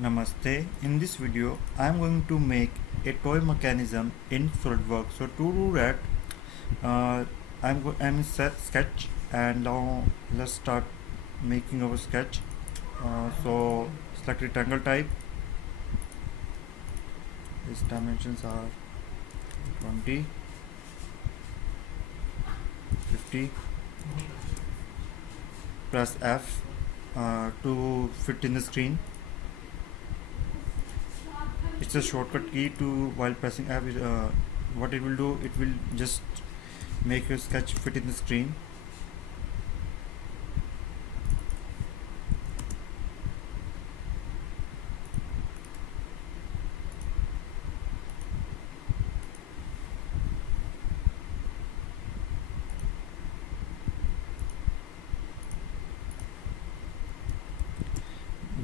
Namaste. In this video, I am going to make a toy mechanism in SolidWorks. So to do that, uh, I'm in sketch, and now let's start making our sketch. So select rectangle type. Its dimensions are 20, 50. Press F to fit in the screen. It's a shortcut key to while pressing F. What it will do, it will just make your sketch fit in the screen.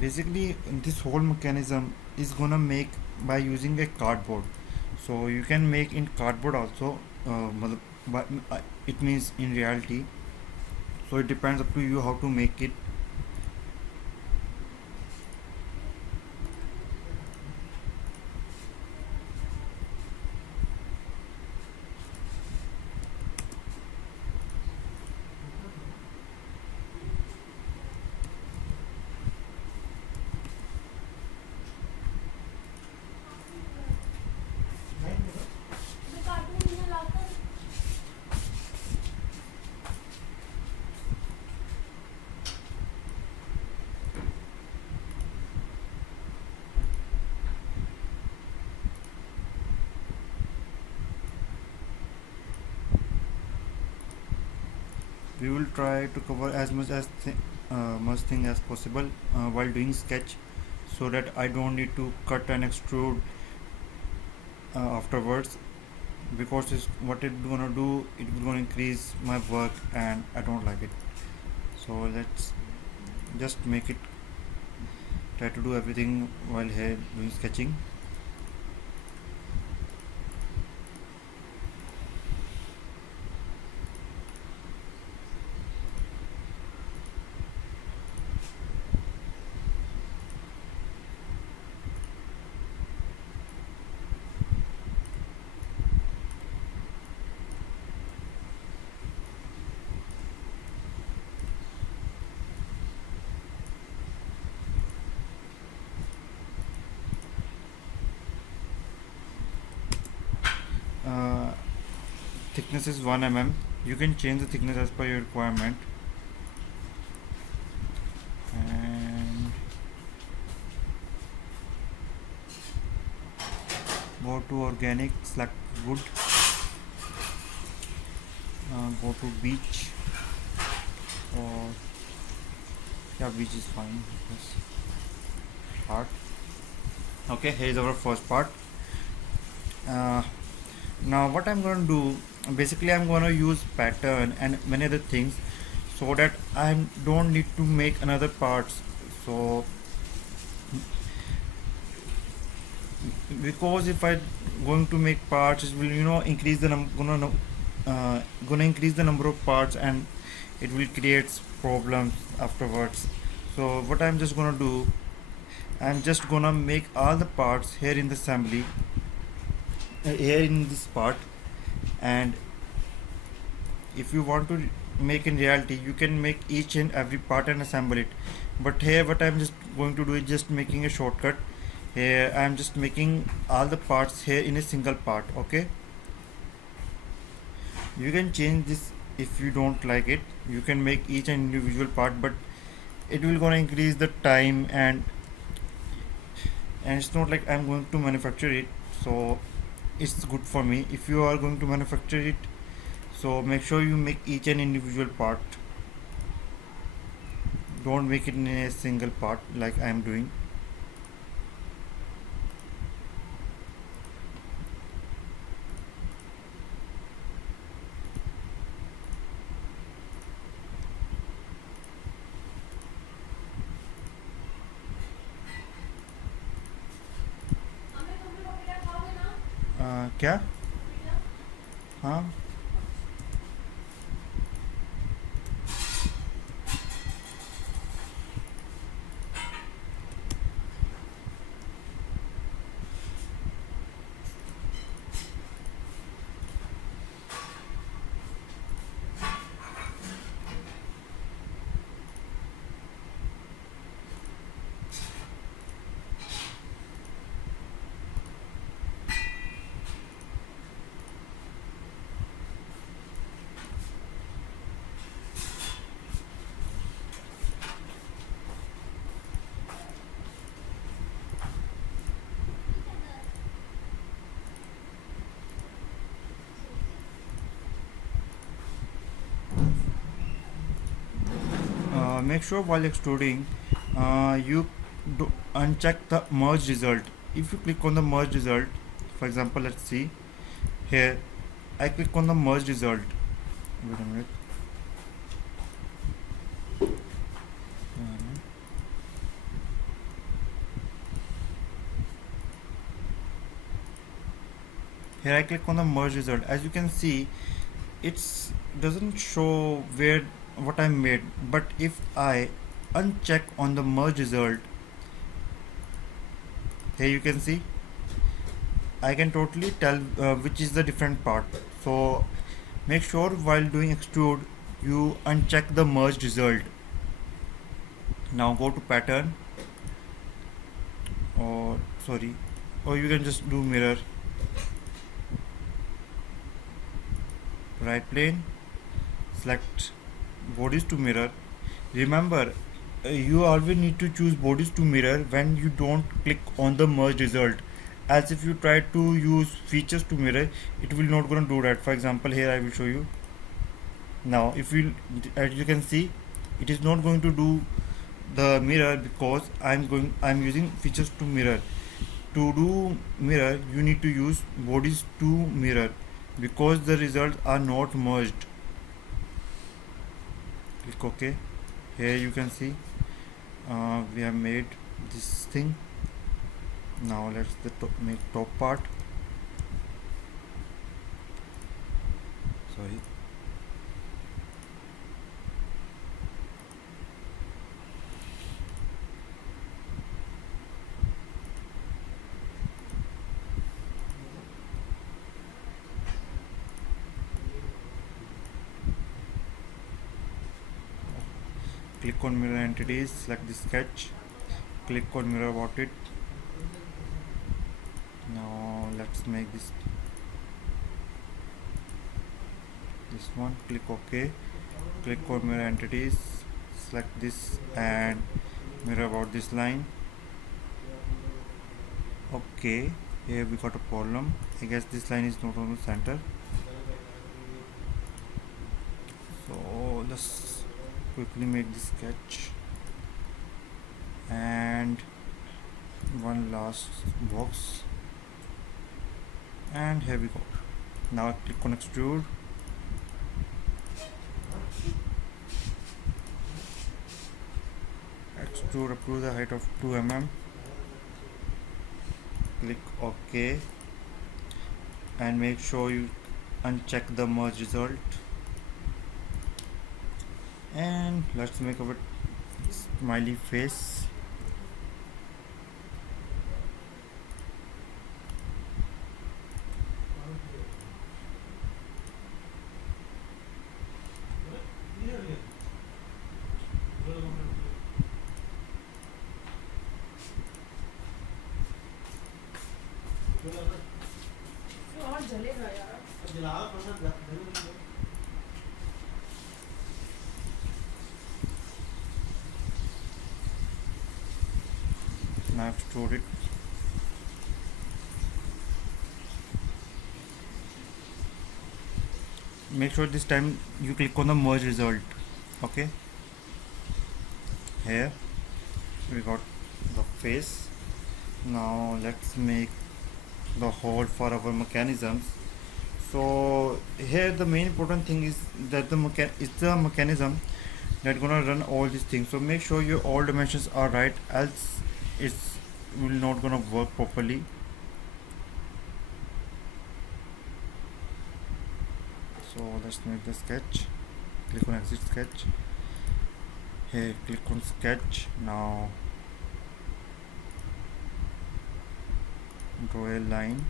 Basically, this whole mechanism is gonna make by using a cardboard. So you can make in cardboard also, but it means in reality. So it depends up to you how to make it. We will try to cover as much thing as possible while doing sketch, so that I don't need to cut and extrude afterwards, because what it's gonna do, it will gonna increase my work and I don't like it. So let's just make it, try to do everything while here doing sketching. uh, Thickness is 1 mm. You can change the thickness as per your requirement. And go to organic, select wood, go to beach, or yeah, beach is fine. Yes. Part. Okay, here is our first part. Now what I'm going to do, basically I'm going to use pattern and many other things, so that I don't need to make another parts. So because if I going to make parts, it will increase the gonna increase the number of parts, and it will create problems afterwards. So what I'm just gonna do, I'm just gonna make all the parts here in the assembly, here in this part. And if you want to make in reality, you can make each and every part and assemble it. But here what I'm just going to do is just making a shortcut. Here I'm just making all the parts here in a single part. Okay, you can change this if you don't like it. You can make each and individual part, but it will gonna increase the time, and it's not like I'm going to manufacture it, so it's good for me. If you are going to manufacture it, so make sure you make each and individual part. Don't make it in a single part like I am doing. क्या हाँ make sure while extruding you uncheck the merge result. If you click on the merge result, for example, let's see here, I click on the merge result. Wait a minute. Here I click on the merge result. As you can see, it's doesn't show where what I made, but if I uncheck on the merge result, here you can see I can totally tell which is the different part. So make sure while doing extrude you uncheck the merge result. Now go to pattern, or sorry, or you can just do mirror, right plane, select bodies to mirror. Remember, you always need to choose bodies to mirror when you don't click on the merge result, as if you try to use features to mirror, it will not gonna do that. For example, here I will show you. Now if you, as you can see, it is not going to do the mirror because I'm using features to mirror. To do mirror you need to use bodies to mirror because the results are not merged. Click OK. Here you can see we have made this thing. Now let's make top part. Sorry. Click on mirror entities, select the sketch, click on mirror about it. Now let's make this one. Click OK, click on mirror entities, select this and mirror about this line. Okay, here we got a problem. I guess this line is not on the center, so let's quickly make this sketch and one last box, and here we go. Now click on extrude, extrude up to the height of 2 mm, click OK and make sure you uncheck the merge result. And let's make a smiley face. Now extrude it. Make sure this time you click on the merge result. Okay, here we got the face. Now let's make the hole for our mechanisms. So here the main important thing is that the mechanism that gonna run all these things. So make sure your all dimensions are right, else it will not gonna work properly. So let's make the sketch. Click on exit sketch. Here click on sketch. Now draw a line,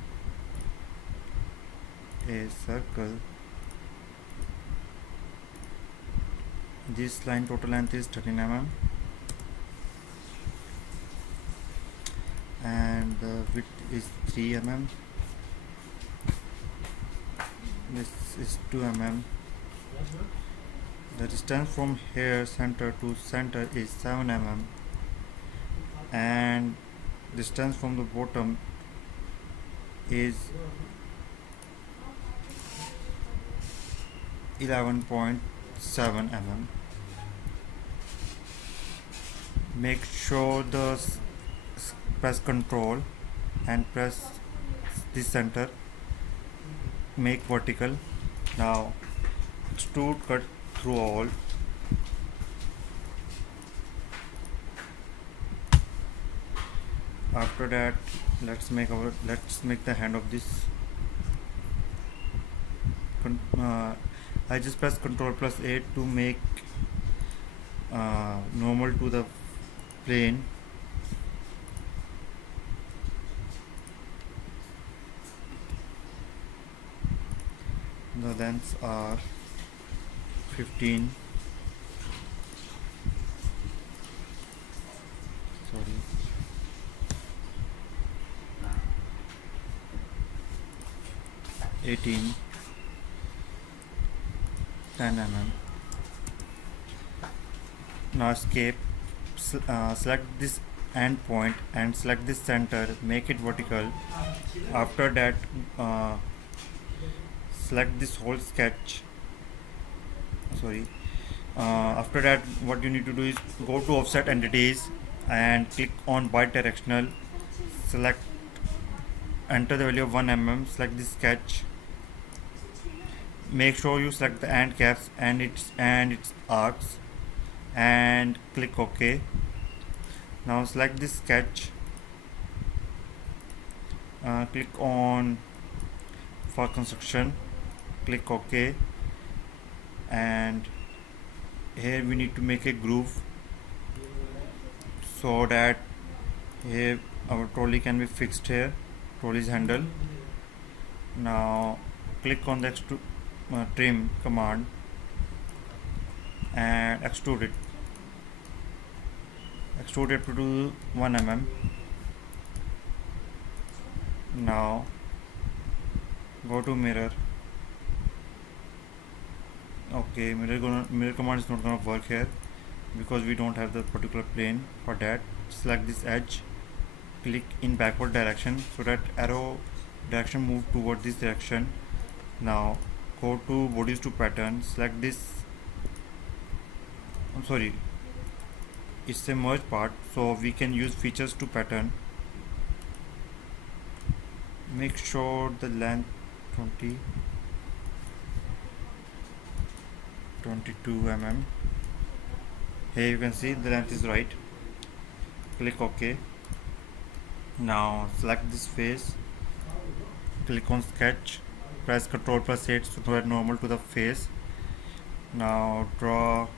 a circle. This line total length is 13 mm and the width is 3 mm. This is 2 mm. The distance from here center to center is 7 mm and distance from the bottom is 11.7 mm. make sure press control and press this center, make vertical. Now extrude cut through all. After that, let's make the hand of this. I just press Ctrl plus 8 to make normal to the plane. The lengths are 15. Sorry. 18, 10 mm. Now escape, select this end point and select this center, make it vertical. After that, select this whole sketch. Sorry. After that, what you need to do is go to offset entities and click on bidirectional. Select, enter the value of 1 mm. Select this sketch. Make sure you select the end caps and its arcs and click OK. Now select this sketch, click on for construction, click OK, and here we need to make a groove so that here our trolley can be fixed here, trolley's handle. Now click on the trim command and extrude it to 1 mm. Now go to mirror. Okay, mirror command is not gonna work here because we don't have the particular plane. For that, select this edge, click in backward direction so that arrow direction move toward this direction. Now go to bodies to pattern, select this. I'm sorry, it's a merge part, so we can use features to pattern. Make sure the length 22 mm. Here you can see the length is right. Click OK. Now select this face, click on sketch, press Ctrl plus 8 to draw it normal to the face. Now draw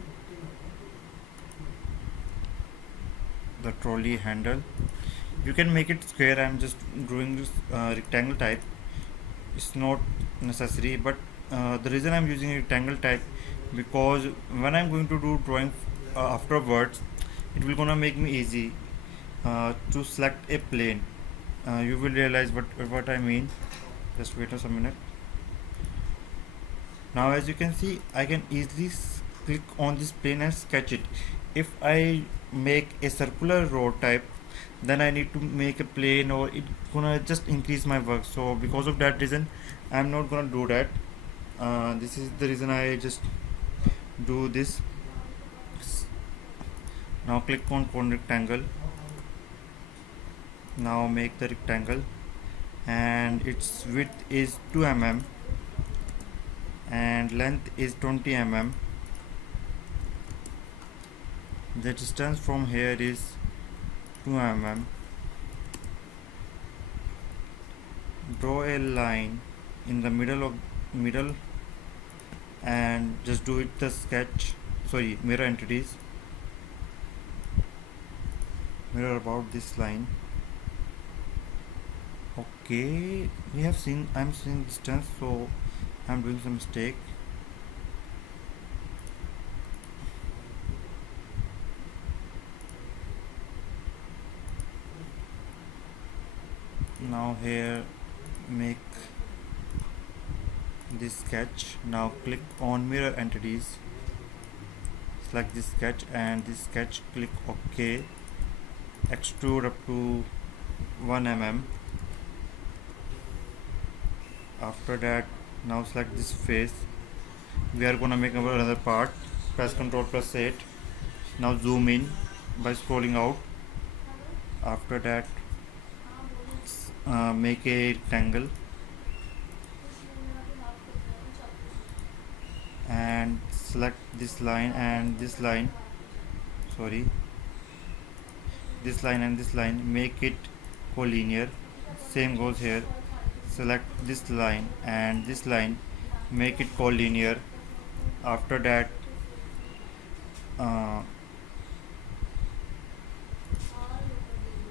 the trolley handle. You can make it square. I'm just drawing this rectangle type. It's not necessary, but the reason I'm using a rectangle type because when I'm going to do drawing afterwards, it will gonna make me easy to select a plane. You will realize what I mean. Just wait a minute. Now as you can see, I can easily click on this plane and sketch it. If I make a circular road type, then I need to make a plane or it gonna just increase my work. So because of that reason, I'm not gonna do that. This is the reason I just do this. Now click on cone rectangle. Now make the rectangle and its width is 2 mm and length is 20 mm. The distance from here is 2 mm. Draw a line in the middle and just do it the sketch, sorry, mirror entities, mirror about this line. Okay, I'm seeing distance, so I'm doing some mistake. Now here make this sketch. Now click on mirror entities, select this sketch and this sketch, click OK, extrude up to 1 mm. After that, now select this face. We are gonna make another part. Press Ctrl plus 8. Now zoom in by scrolling out. After that, make a rectangle and select this line and this line, sorry, this line and this line, make it collinear. Same goes here. Select this line and this line, make it collinear. After that, uh,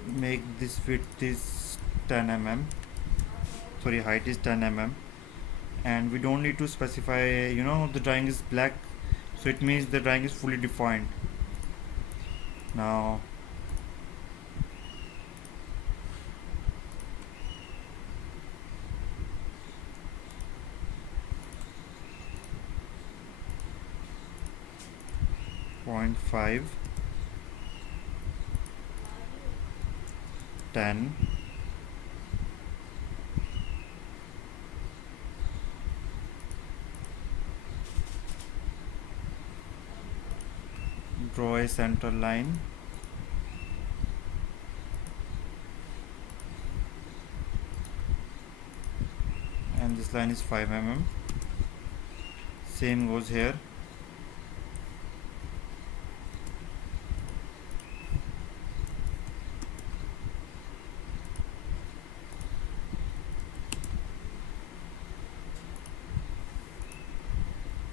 make this width is 10 mm, sorry, height is 10 mm, and we don't need to specify, the drawing is black, so it means the drawing is fully defined. Now 0.5, 10, draw a center line, and this line is 5 mm. Same goes here.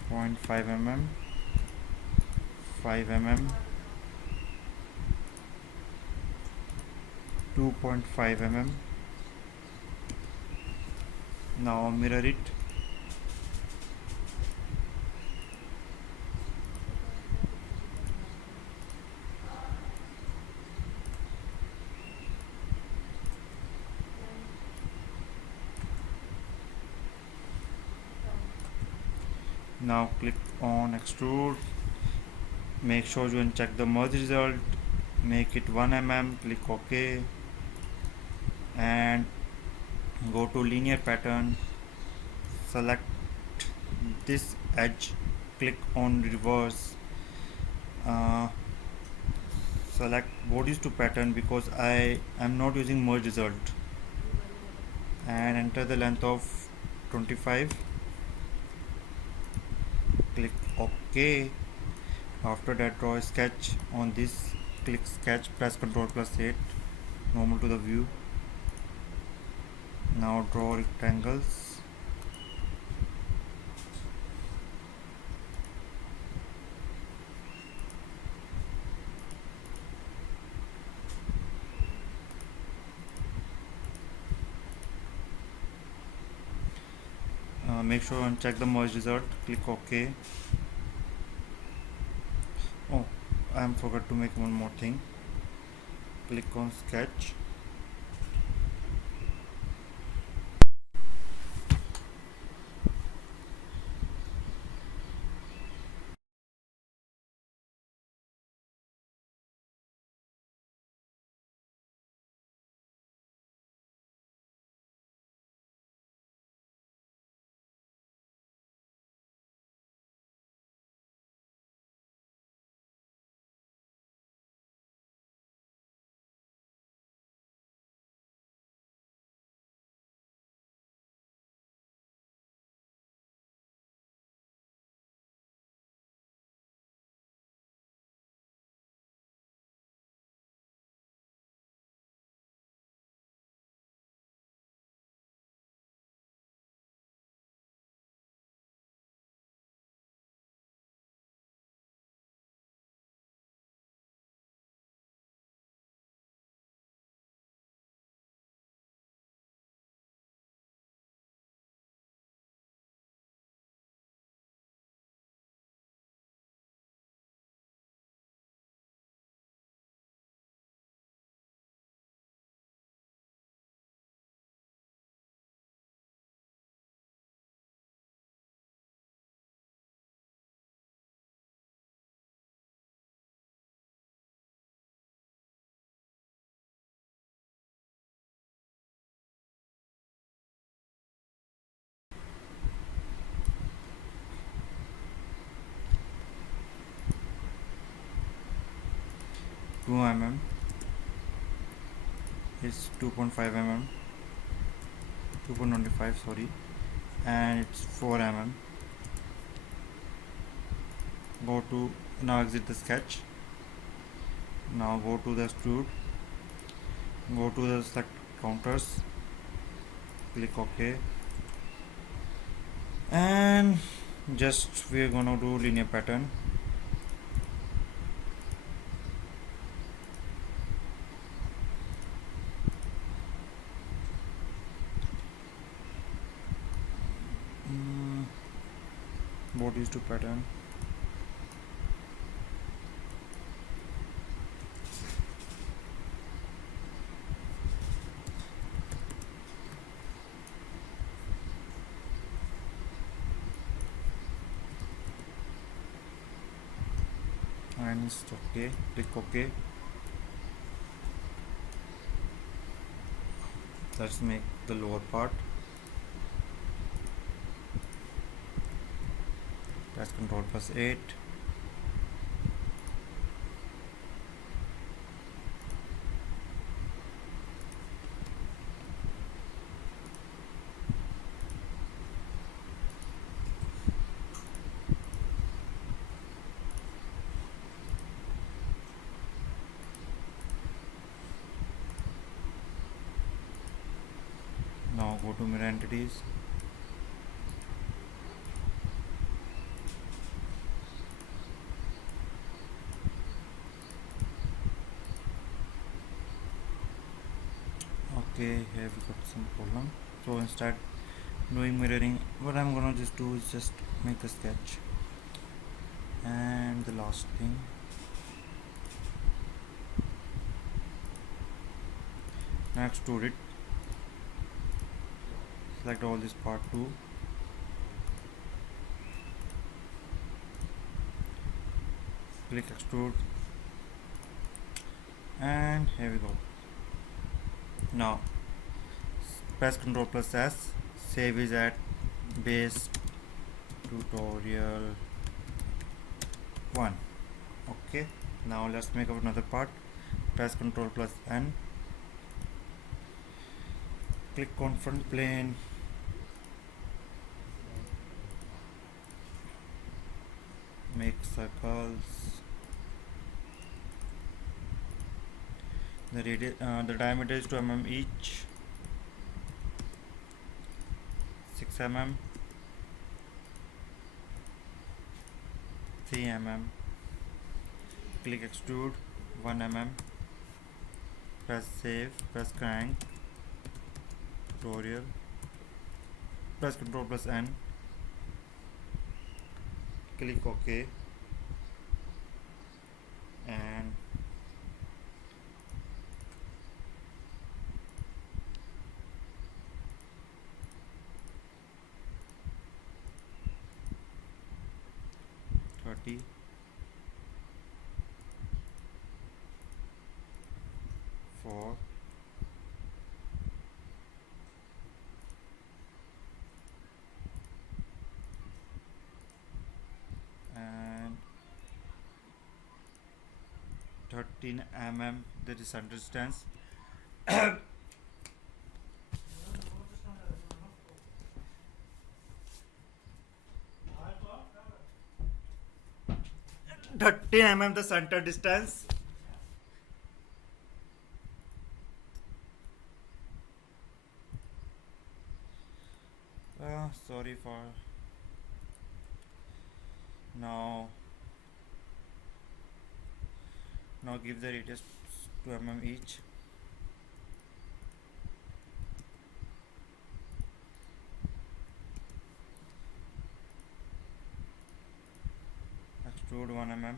Point 5 mm, 5 mm, 2.5 mm. Now mirror it. Now click on extrude, make sure you uncheck the merge result, make it 1 mm, click OK, and go to linear pattern, select this edge, click on reverse, uh, select bodies to pattern because I am not using merge result, and enter the length of 25, click OK. After that, draw a sketch on this, click sketch, press Ctrl+8, normal to the view. Now draw rectangles, make sure and check the merge result, click OK. Oh, I am forgot to make one more thing. Click on sketch, 2 mm is 2.5 mm, 2.25 sorry, and it's 4 mm. Go to, now exit the sketch. Now go to the extrude, go to the select counters, click OK, and just we're gonna do linear pattern. Bodies to pattern. And it's OK, click OK. Let's make the lower part. Press Ctrl+8. Now go to mirror entities. Okay, here we got some problem. So instead doing mirroring, what I'm gonna just do is just make the sketch. And the last thing, now extrude it. Select all this part too. Click extrude, and here we go. Now press Ctrl+S, save is at base tutorial 1. Okay, now let's make up another part. Press Ctrl+N, click on front plane, make circles. The diameter is 2 mm each, 6 mm, 3 mm. Click extrude 1 mm. Press save, press crank, tutorial, press Ctrl+N, click OK, and four, and 13 mm, that is center distance. 13 mm the center distance. Sorry for now. Now give the radius 2 mm each. Extrude 1 mm.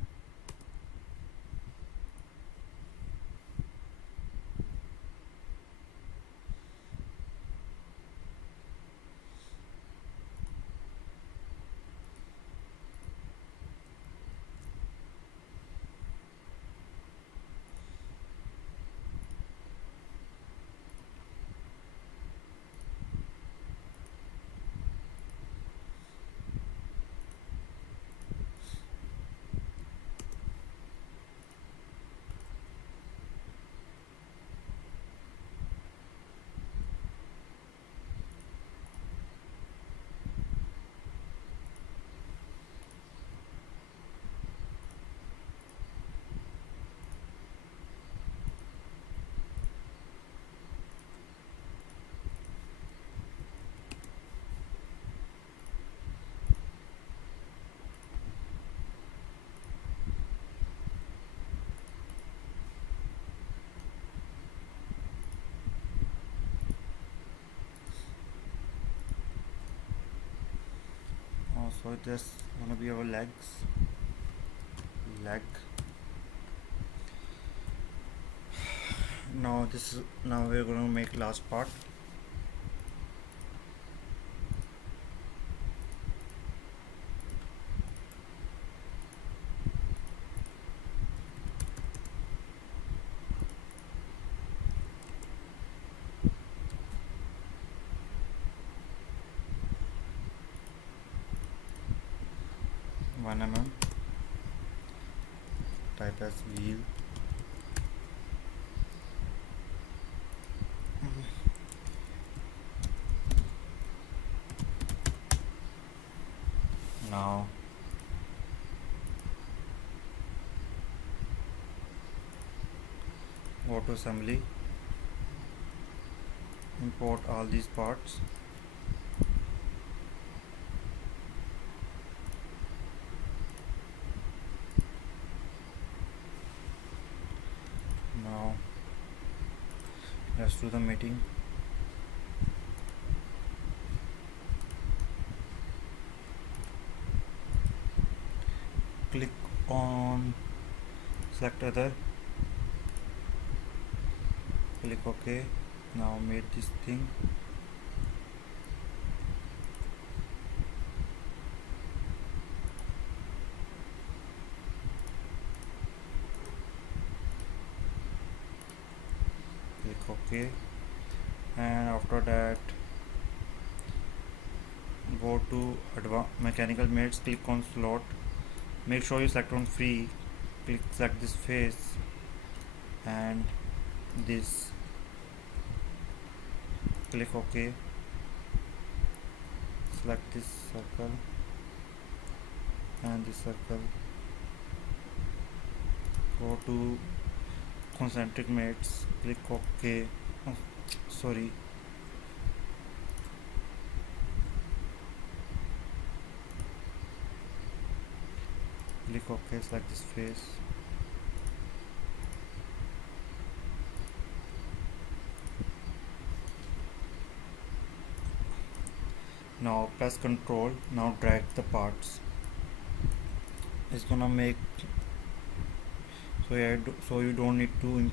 So this gonna be our leg. Now we're gonna make last part. One mm, type as wheel. Now go to assembly, import all these parts. Now let's do the mating. Click on select other, click OK. Now mate this thing. Click OK, and after that go to mechanical mates, click on slot, make sure you select on free, select this face and this, click OK, select this circle and this circle, go to concentric mates, click OK. Oh, sorry, click OK, select this face. Now press Ctrl. Now drag the parts. It's gonna make so you don't need to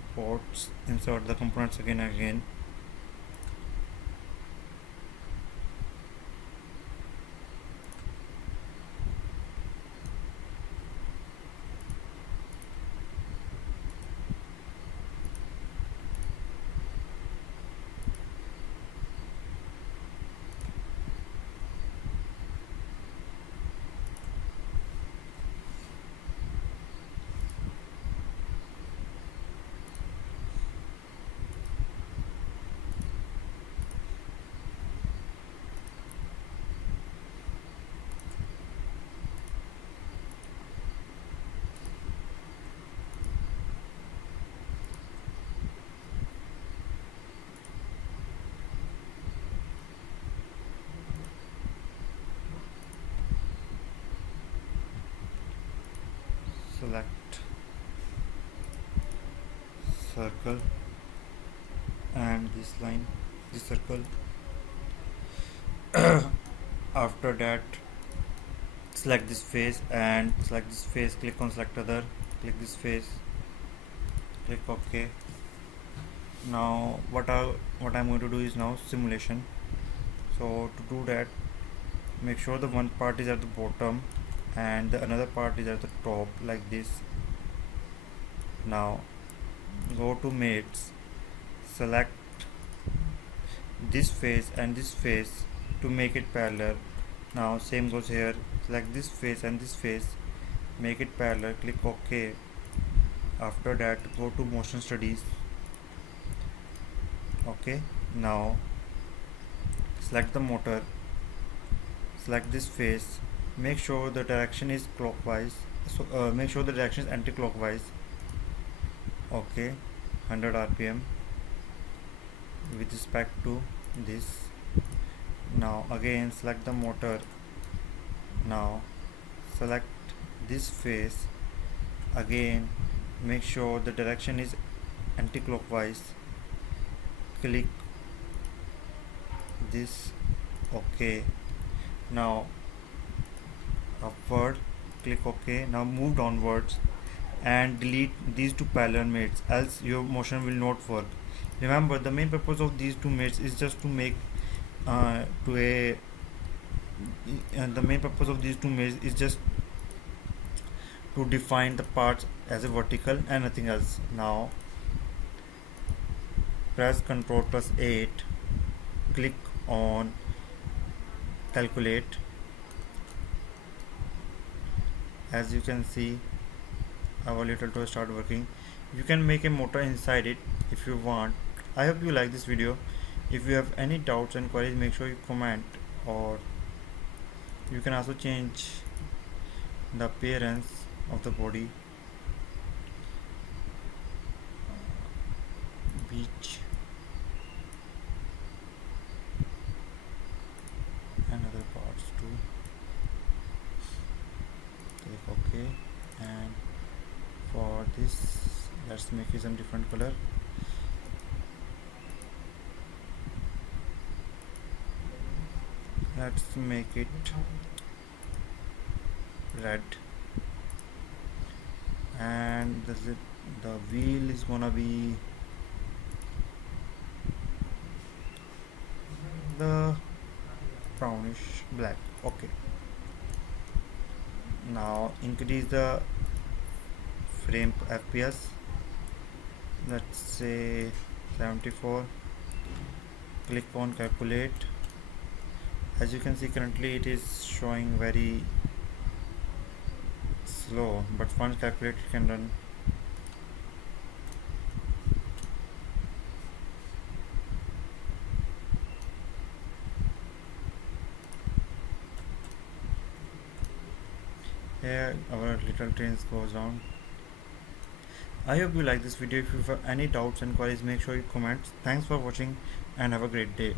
insert the components again and again. Select circle and this line, this circle. After that select this face and select this face, click on select other, click this face, click OK. Now what I'm going to do is now simulation. So to do that, make sure the one part is at the bottom and the another part is at the top, like this. Now go to mates, select this face and this face to make it parallel. Now same goes here, select this face and this face, make it parallel, click OK. After that go to motion studies. Okay, now select the motor, select this face, make sure the direction is clockwise, so make sure the direction is anti-clockwise. Okay, 100 rpm with respect to this. Now again select the motor, now select this face, again make sure the direction is anti-clockwise, click this OK. Now upward, click OK. Now move downwards and delete these two parallel mates, else your motion will not work. Remember, the main purpose of these two mates is just to make to a and the main purpose of these two mates is just to define the parts as a vertical and nothing else. Now press Ctrl plus 8, click on calculate. As you can see, our little toy start working. You can make a motor inside it if you want. I hope you like this video. If you have any doubts and queries, make sure you comment, or you can also change the appearance of the body, beach and other parts too. Click OK, and for this let's make it some different color. Let's make it red, and the wheel is gonna be the brownish black. Okay, now increase the frame fps, let's say 74. Click on calculate. As you can see, currently it is showing very slow, but once calculate it can run. Here our little trains goes on. I hope you like this video. If you have any doubts and queries, make sure you comment. Thanks for watching and have a great day.